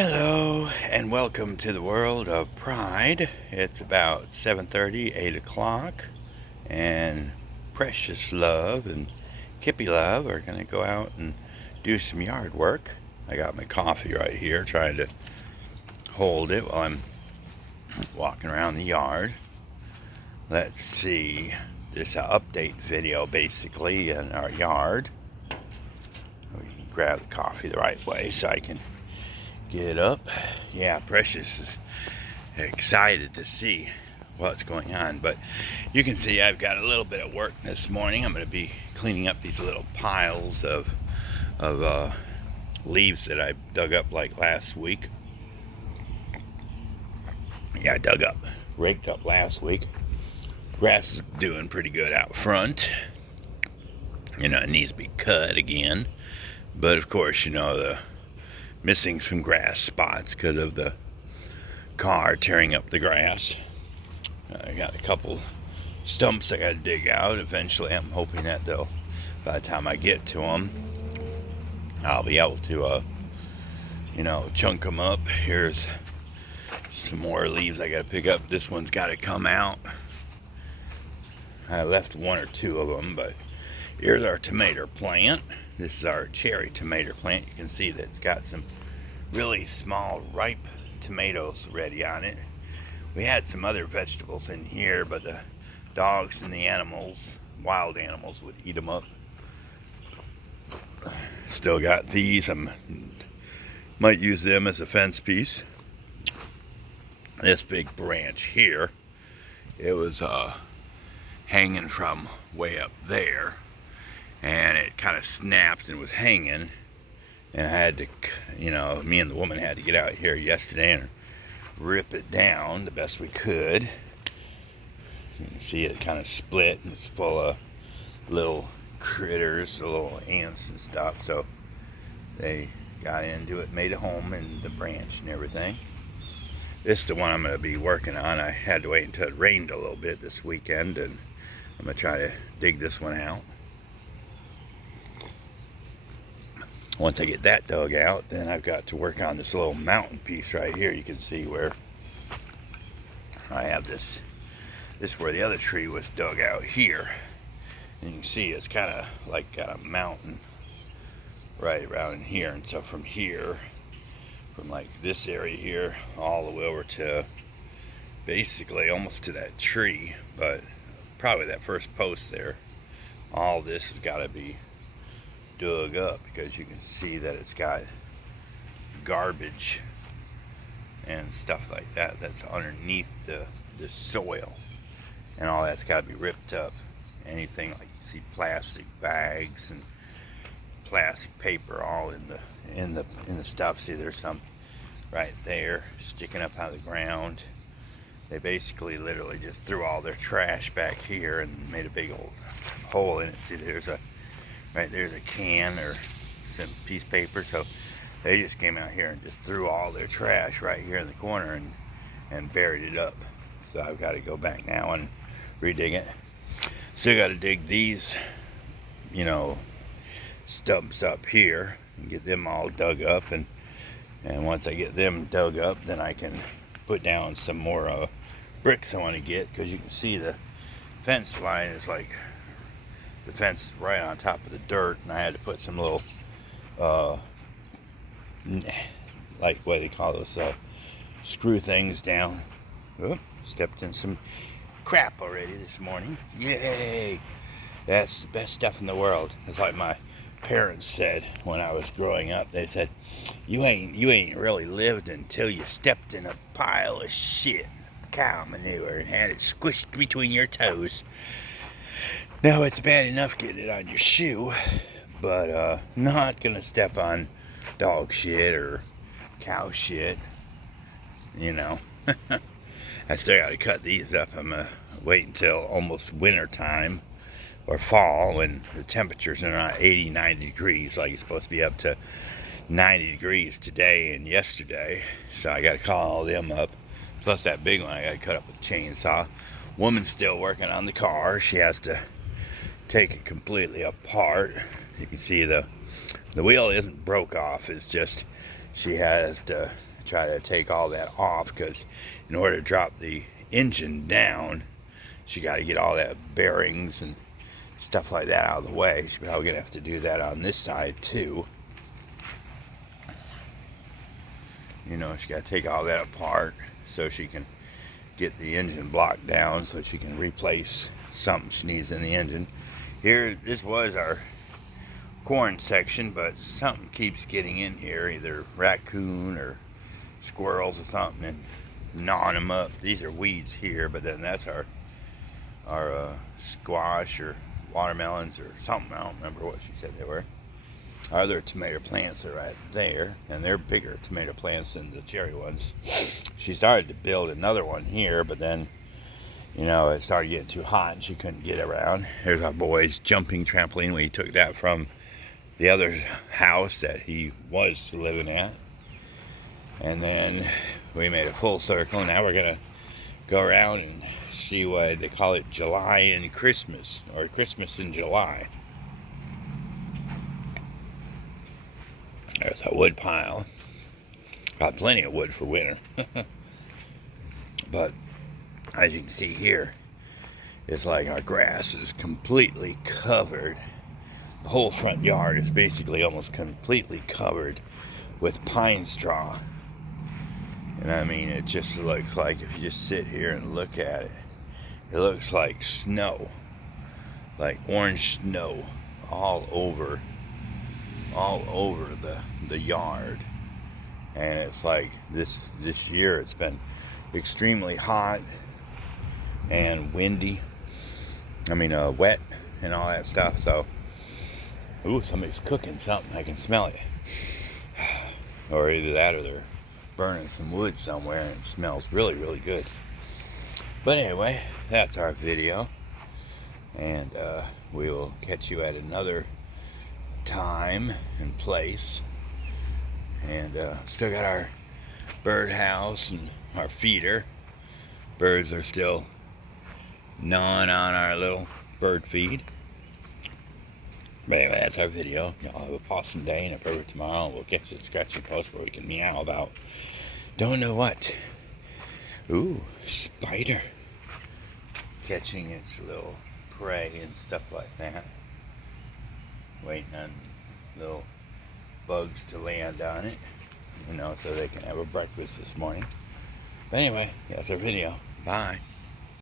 Hello and welcome to the world of Pride. It's about 7:30, 8 o'clock, and Precious Love and Kippy Love are going to go out and do some yard work. I got my coffee right here, trying to hold it while I'm walking around the yard. Let's see, this update video basically in our yard. We can grab the coffee the right way so I can get up. Yeah, Precious is excited to see what's going on, but you can see I've got a little bit of work this morning. I'm going to be cleaning up these little piles of leaves that I dug up like last week. Yeah, I raked up last week. Grass is doing pretty good out front. It needs to be cut again, but of course, the missing some grass spots because of the car tearing up the grass. I got a couple stumps I got to dig out. Eventually, I'm hoping that by the time I get to them, I'll be able to, chunk them up. Here's some more leaves I got to pick up. This one's got to come out. I left one or two of them, but here's our tomato plant. This is our cherry tomato plant. You can see that it's got some really small, ripe tomatoes ready on it. We had some other vegetables in here, but the dogs and the animals, wild animals, would eat them up. Still got these. I might use them as a fence piece. This big branch here, it was hanging from way up there, and it kind of snapped and was hanging, and I had to, me and the woman had to get out here yesterday and rip it down the best we could. You can see it kind of split, and it's full of little critters, little ants and stuff, so they got into it, made a home in the branch and everything. This is the one I'm going to be working on. I had to wait until it rained a little bit this weekend, and I'm going to try to dig this one out. Once I get that dug out, then I've got to work on this little mountain piece right here. You can see where I have this. This is where the other tree was dug out here. And you can see it's kind of like got a mountain right around here. And so from here, from like this area here, all the way over to basically almost to that tree, but probably that first post there, all this has got to be dug up, because you can see that it's got garbage and stuff like that that's underneath the soil, and all that's got to be ripped up. Anything like you see plastic bags and plastic paper all in the stuff. See, there's some right there sticking up out of the ground. They basically literally just threw all their trash back here and made a big old hole in it. See, there's a can or some piece of paper. So they just came out here and just threw all their trash right here in the corner and buried it up. So I've got to go back now and redig it. Still got to dig these, stumps up here and get them all dug up. And once I get them dug up, then I can put down some more bricks I want to get, because you can see the fence line is like, the fence is right on top of the dirt, and I had to put some little like, what do they call those, screw things down. Oop, stepped in some crap already this morning. Yay! That's the best stuff in the world. That's like my parents said when I was growing up. They said, you ain't really lived until you stepped in a pile of shit, cow manure, and had it squished between your toes. Now, it's bad enough getting it on your shoe, but not gonna step on dog shit or cow shit, I still gotta cut these up. I'm gonna wait until almost winter time or fall, when the temperatures are not 80, 90 degrees, like it's supposed to be up to 90 degrees today and yesterday. So I gotta call all them up. Plus that big one I gotta cut up with a chainsaw. Woman's still working on the car. She has to take it completely apart. You can see the wheel isn't broke off. It's just she has to try to take all that off, because in order to drop the engine down, she got to get all that bearings and stuff like that out of the way. She's probably going to have to do that on this side too. You know, she got to take all that apart so she can get the engine block down, so she can replace something she needs in the engine. Here, this was our corn section, but something keeps getting in here, either raccoon or squirrels or something, and gnawing them up. These are weeds here, but then that's our squash or watermelons or something. I don't remember what she said they were. Our other tomato plants are right there, and they're bigger tomato plants than the cherry ones. She started to build another one here, but then, you know, it started getting too hot and she couldn't get around. Here's our boy's jumping trampoline. We took that from the other house that he was living at. And then we made a full circle. Now we're going to go around and see what they call it, July and Christmas, or Christmas in July. There's a wood pile. Got plenty of wood for winter. But as you can see here, it's like our grass is completely covered. The whole front yard is basically almost completely covered with pine straw. And I mean, it just looks like, if you just sit here and look at it, it looks like snow, like orange snow all over the yard. And it's like this year it's been extremely hot and windy. I mean, wet and all that stuff. So, ooh, somebody's cooking something. I can smell it. Or either that, or they're burning some wood somewhere, and it smells really, really good. But anyway, that's our video, and we will catch you at another time and place. And still got our bird house and our feeder. Birds are still gnawing on our little bird feed. But anyway, that's our video. Y'all have a awesome day, and if ever tomorrow we'll get you a scratchy post where we can meow about don't know what. Ooh, spider. Catching its little prey and stuff like that. Waiting on little bugs to land on it, you know, so they can have a breakfast this morning. But anyway, that's our video. Bye.